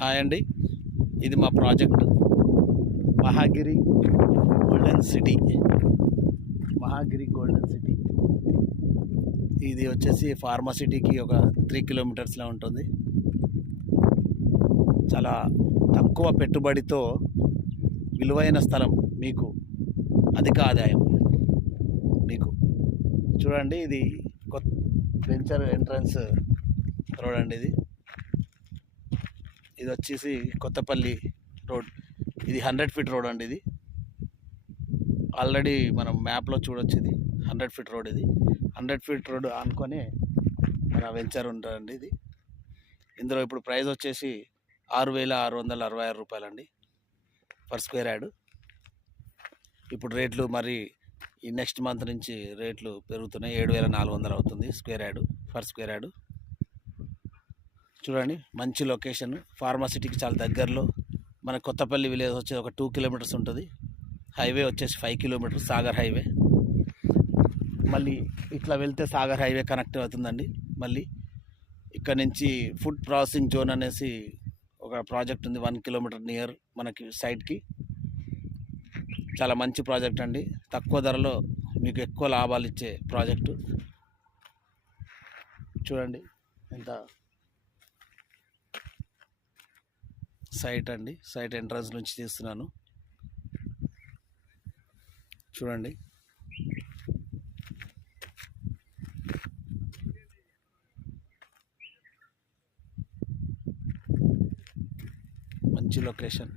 Hi అండి, ఇది మా project Mahagiri Golden City. Mahagiri Golden City ఇది వచ్చేసి ఫార్మాసిటీకి ఒక 3 కిలోమీటర్స్లో ఉంటుంది. చాలా తక్కువ పెట్టుబడితో విలువైన స్థలం, మీకు అధిక ఆదాయం. మీకు చూడండి, ఇది కొత్త వెంచర్ ఎంట్రన్స్ రోడ్ అండి. ఇది వచ్చేసి కొత్తపల్లి రోడ్. ఇది 100 ఫీట్ రోడ్ అండి. ఇది ఆల్రెడీ మనం మ్యాప్లో చూడొచ్చు. ఇది 100 ఫీట్ రోడ్. ఇది 100 ఫీట్ రోడ్ అనుకొని మన వెంచర్ ఉంటుందండి. ఇది ఇందులో ఇప్పుడు ప్రైస్ వచ్చేసి 6,666 రూపాయలండి పర్ స్క్వేర్ యార్డ్. ఇప్పుడు రేట్లు మరి ఈ నెక్స్ట్ మంత్ నుంచి రేట్లు పెరుగుతున్నాయి. 7,400 అవుతుంది పర్ స్క్వేర్ యార్డ్. చూడండి, మంచి లొకేషన్, ఫార్మాసిటీకి చాలా దగ్గరలో. మన కొత్తపల్లి విలేజ్ వచ్చి ఒక 2 కిలోమీటర్స్ ఉంటుంది. హైవే వచ్చేసి 5 కిలోమీటర్స్, సాగర్ హైవే. మళ్ళీ ఇట్లా వెళ్తే సాగర్ హైవే కనెక్ట్ అవుతుందండి. మళ్ళీ ఇక్కడ నుంచి ఫుడ్ ప్రాసెసింగ్ జోన్ అనేసి ఒక ప్రాజెక్ట్ ఉంది, 1 కిలోమీటర్ నియర్ మనకి సైడ్కి. చాలా మంచి ప్రాజెక్ట్ అండి. తక్కువ ధరలో మీకు ఎక్కువ లాభాలు ఇచ్చే ప్రాజెక్టు. చూడండి ఎంత సైట్ అండి. సైట్ ఎంట్రన్స్ నుంచి తీస్తున్నాను. చూడండి, మంచి లొకేషన్.